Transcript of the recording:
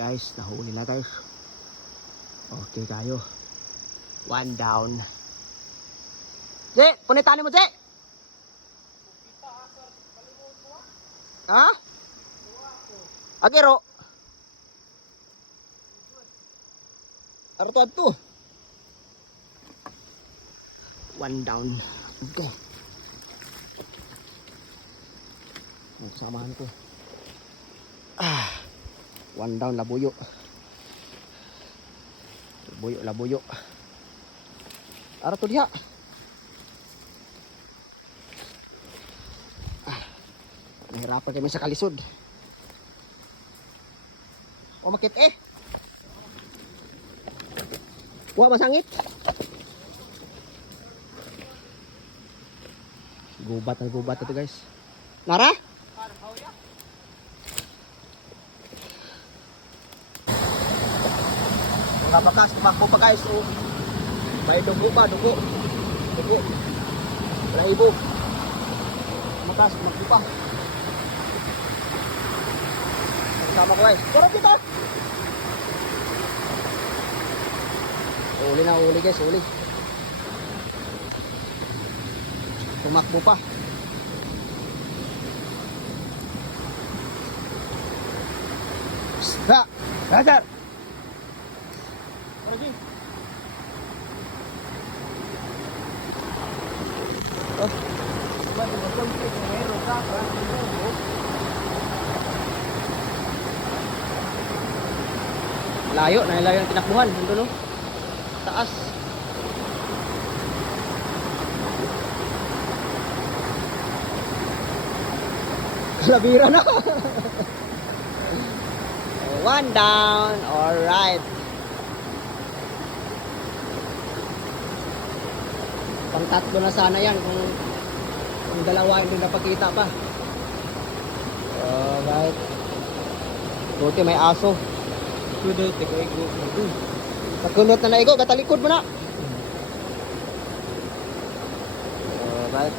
Guys, nahuli na guys. Okay kayo. One down. Je, punitan mo, Je. Ha? Agero. Arto. One down. Okay. Magsamahan ko. One down, labuyo. Labuyo. Arto diha. Nahirapan kami sa kalisod. O makit eh. Wa masangit. Gubat ito guys. Nara? Mga bakas, tumakbo pa guys. So, may dugo. Wala ibo. Bakas, tumakbo pa. Sama ko guys. Turap kita. Uli guys, uli. Tumakbo pa. Sa, Razar. Lagi. Oh. Layo ang tinakbuhan. Ito no. Taas. Labira na. One down. All right. Pang tatlo na sana yan kung dalawa hindi napakita pa. All right. Buti may aso. Kudo, tiko igo. Pagkunot na naigo, katalikod mo na. Alright.